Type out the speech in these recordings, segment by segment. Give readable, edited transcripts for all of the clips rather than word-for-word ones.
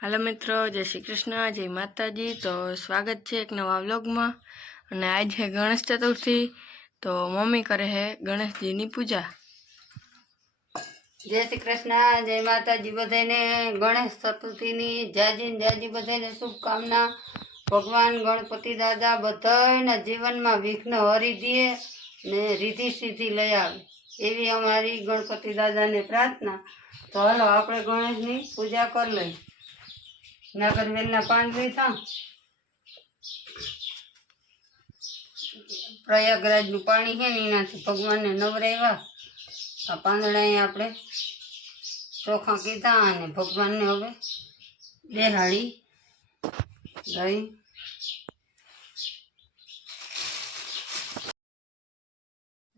Hello मित्रों, जय श्री कृष्ण, जय माताजी। तो स्वागत है एक नवा व्लॉग में। અને आज है गणेश चतुर्थी, तो मम्मी करे है गणेश जी ની पूजा। जय श्री कृष्ण, जय माताजी। बधाने गणेश चतुर्थी नी जाजी जाजी बधाने शुभकामना। भगवान गणपति दादा बधाना जीवन में विघ्न हरी दिए ने रिद्धि सिद्धि लई आवे एवी अमारी गणपति दादा ने प्रार्थना। तो हलो आपणे गणेश नी पूजा कर लई। नागरवेलना पान लीधा, प्रयागराज पानी है एनाथी भगवान ने नवराव्या। आ પાંદડા આપણે ચોખા કીધા અને ભગવાનને હવે બેહાડી ગઈ।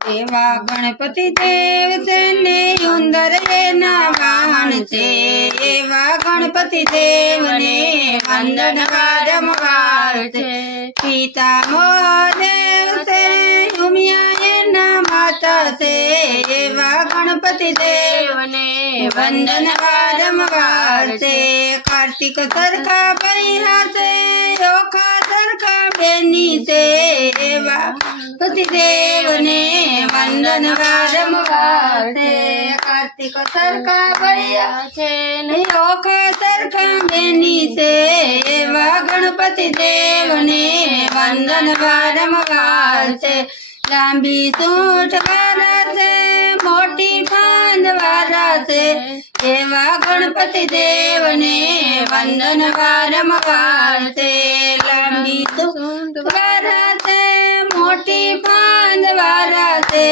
દેવા ગણપતિ દેવ છે ને ઉંદર એના વાહન છે। એવા ગણપતિ દેવ ને વંદન વારંવાર છે। પિતા મહાદેવ છે ઉમિયા એના માતા છે। એવા गणपति देव ने वंदन वारंवार से। कार्तिक सरखा भैया से ओखा सरखा बेनी से। एवा गणपति देव ने वंदन वारंवार से। कार्तिक सरखा भैया से ओखा सरखा बेनी से। एवा गणपति देव ने वंदन वारंवार से। लांबी सूंठ वाला से मोटी फांद वाला से। एवा गणपति देव ने वंदन वारंवार से। लांबी सूंठ वाला से मोटी फांद वाला से।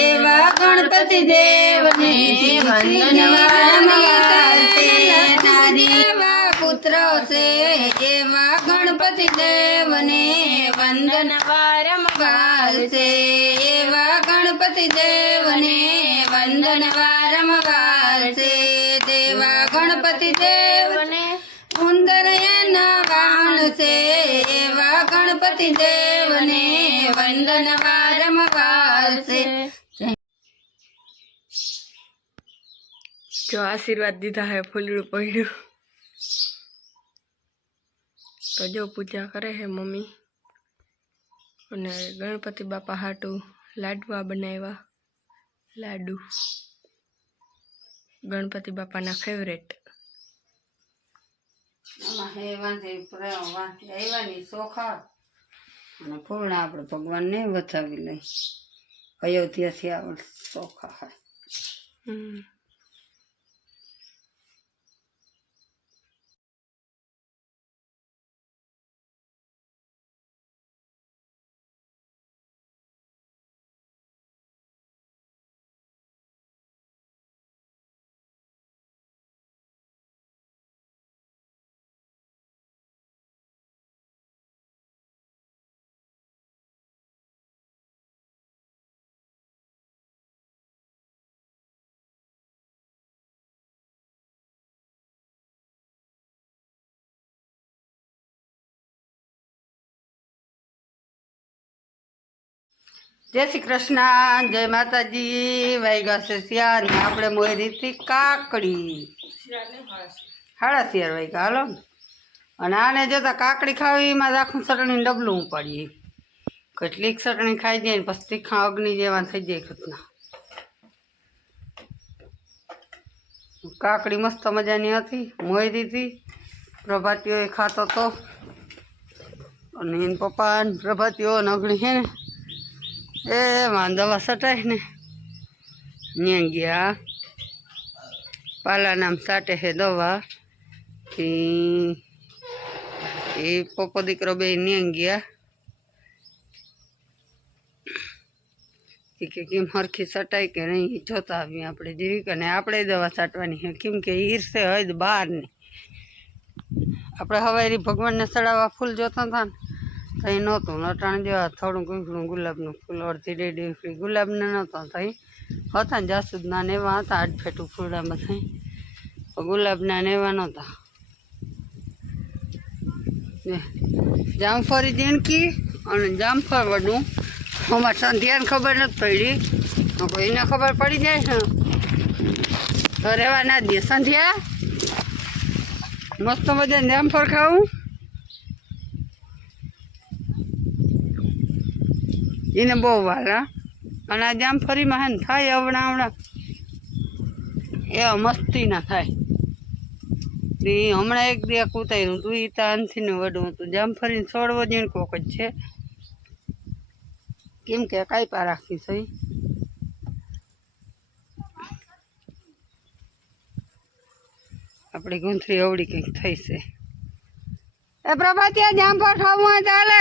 एवा गणपति देव ने वंदन वारंवार से। नारी एवा पुत्र से। एवा गणपति देव ने वंदन वारंवार से। एवा गणपति देव ने वंदन वारंवार से। देवा गणपति देव ने उंदर एना वाहन से। एवा गणपति देव ने वंदन वारंवार से। जो आशीर्वाद दीधा है फूलड़ू पड़ू, तो जो पूजा करे है मम्मी અને ગણપતિ બાપા હાટુ લાડવા બનાવ્યા। લાડુ ગણપતિ બાપાના ફેવરેટ। ચોખા અને પૂર્ણ આપણે ભગવાનને વચાવી લઈ। અયોધ્યાથી આપણે ચોખા ખાય। जय श्री कृष्ण, जय माताजी। वाईगा से सियार ने आपणे मोरी थी काकड़ी 7:30 वाईगा। हालो अने आने जता काकड़ी खावी एमां आखुं चटणी डबલું उपाડીએ। કેટલીક ચટણી ખાઈ જાય ને પછી તીખા અગ્નિ જેવા થઈ જાય ખતના। કાકડી મસ્ત મજાની હતી, મોયરી હતી। પ્રભાતીઓ ખાતો તો અને એન પપ્પા પ્રભાતીઓ અગ્નિ છે ને ए दवा सटाई ने न्या गया। पाला नाम साटे है दवा कि पप्पो दीकरो बे न्या गया कि केम हरखी सटाई के नहीं जोता आवी आपणे जीवी कने आपणे दवा साटवानी है। केम के ईर्षे हद बार ने आपणे हवारी भगवान ने चढ़ावा फूल जोता था तई नहोतुं। अटाण जेवा थोड़ुं गुंगळुं गुलाबनुं फूल अर्धी डेडी गुलाबना नहोता तई हता जासूदना ने एवा हता 8 फेटू फूलड़ा बधाई गुलाबना ने एवा नहोता। जामफળી ઝીણકી અને જામફળ વડું અમારે સંધ્યાને ખબર નથી પડી, કોઈને ખબર પડી જાય છે તો રહેવા ના દે। સંધ્યા મસ્ત મજા જામફળ ખાવું એને બહુ વાર હા અને આ જામફળીમાં હે ને થાય હમણાં એવા મસ્તી ના થાય હમણાં એક દી ઉતાર્યું તું એ તાનથી ને વડું હતું જામફળીને છોડવો જ કોક જ છે કેમ કે કાંઈ રાખી છે આપણી ગુંથરી અવળી કંઈક થઈ છે એ પ્રભા ત્યાં જામફળ ખાવું હોય ચાલે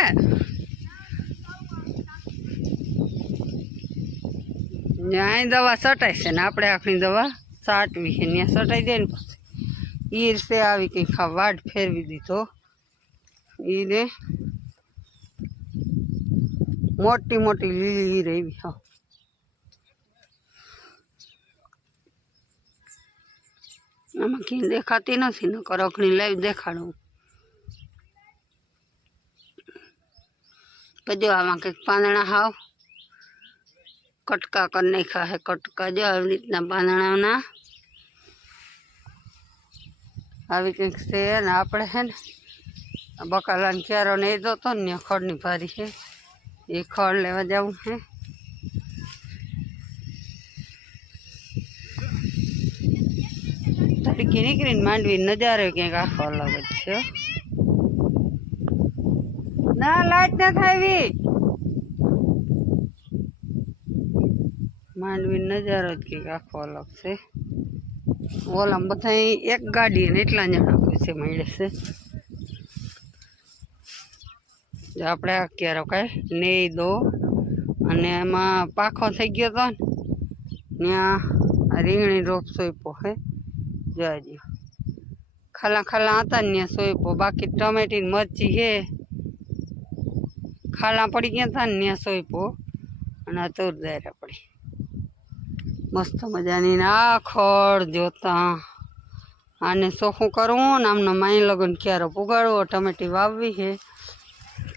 ત્યાં દવા સટાય છે ને આપણે આખની દવા સાટવી છે ત્યાં સટાઈ દે ને પછી એ રીતે આવી કંઈક વાડ ફેરવી દીધો એને મોટી મોટી લીલી રહી હા આમાં ક્યાં દેખાતી નથી ને કરકણી લાવી દેખાડું જો આમાં કંઈક પાંદડા હાવ કટકા કરી નાખ્યા હે કટકા જો આવી રીતના પાંદડાના આવી કંઈક છે ને આપણે હે ને બકાલાને ક્યારો ને એ તો ને ખડની ભારી છે એ ખડ લેવા જવું છે તડકી નીકળીને માંડવી નજારો ક્યાંક આખો અલગ જ છે ના લાઈટ ના થાય માંડવી નજારો જ કંઈક આખો અલગ છે ઓલામ બધા એક ગાડી ને એટલા જણા છે મળે છે જો આપણે આ ક્યારો કાંઈ નહીં દો અને એમાં પાખો થઈ ગયો હતો ને ત્યાં રીંગણી રોપ સોંપ્યો હે જોજો ખાલા ખાલા હતા ને ત્યાં સોંપ્યો બાકી ટમેટી મરચી હે ખાલા પડી ગયા હતા ને ત્યાં સોંપ્યો અને આ તુરદાર પડી મસ્ત મજાની આ ખડ જોતા આને ચોખ્ખું કરવું ને આમનો માઈ લગન ક્યારો પુગાડવો ટમેટી વાવવી છે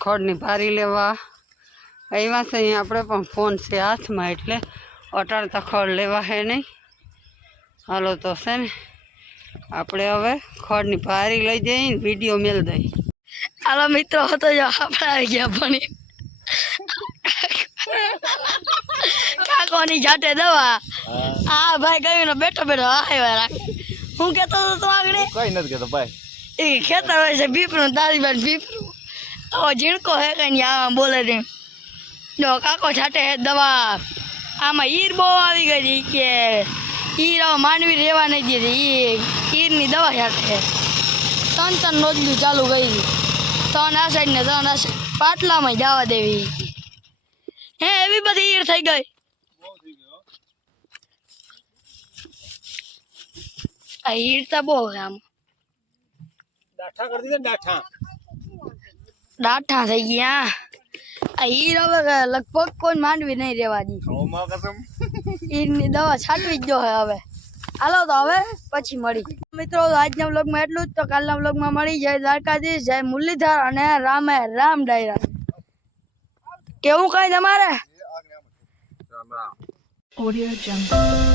ખડની ભારી લેવા આવ્યા છે અહીંયા આપણે પણ ફોન છે હાથમાં એટલે અટાડતા ખડ લેવા હે નહીં હાલો તો છે ને આપણે હવે ખડની ભારી લઈ જઈને વિડીયો મેલ દઈ હાલો મિત્રો હતો જો આપણે આવી ગયા ભણી કાકોની જાતે દવા હા ભાઈ ગયું ને બેઠો બેઠો આવ્યા રાખે હું કેતો હતો તું આગળ કઈ નથી કેતો ભાઈ એ ખેતર હોય છે પીપરું તારી બાર પીપરું આવો ઝીણકો હે કઈ નહીં આવા બોલે ને જો કાકો છાટે હે દવા આમાં ઈર બહુ આવી ગઈ હતી કે ઈર હવે માંડવી રહેવા નહીં દીધી ઈરની દવા છાટે ત્રણ નોંધલું ચાલુ કરી ત્રણ આ સાઈડ ને ત્રણ આ સાઈડ પાટલામાં જવા દેવી હે એવી બધી ઈર થઈ ગઈ આ ઈર તો બહુ છે આમ ડાઠા કરી દીધા ડાઠા થઈ ગયા આ ઈર હવે લગભગ કોઈ માંડવી નહીં રહેવા દી ઈરની દવા છાંટવી જ જો હવે હાલો તો હવે પછી મળી મિત્રો આજના વ્લોગમાં એટલું જ તો કાલના વ્લોગમાં મળી જય દ્વારકાધીશ જય મુરલીધર અને રામે રામ ડાયરા કેવું કઈ તમારે રામ રામ Audio Jungle.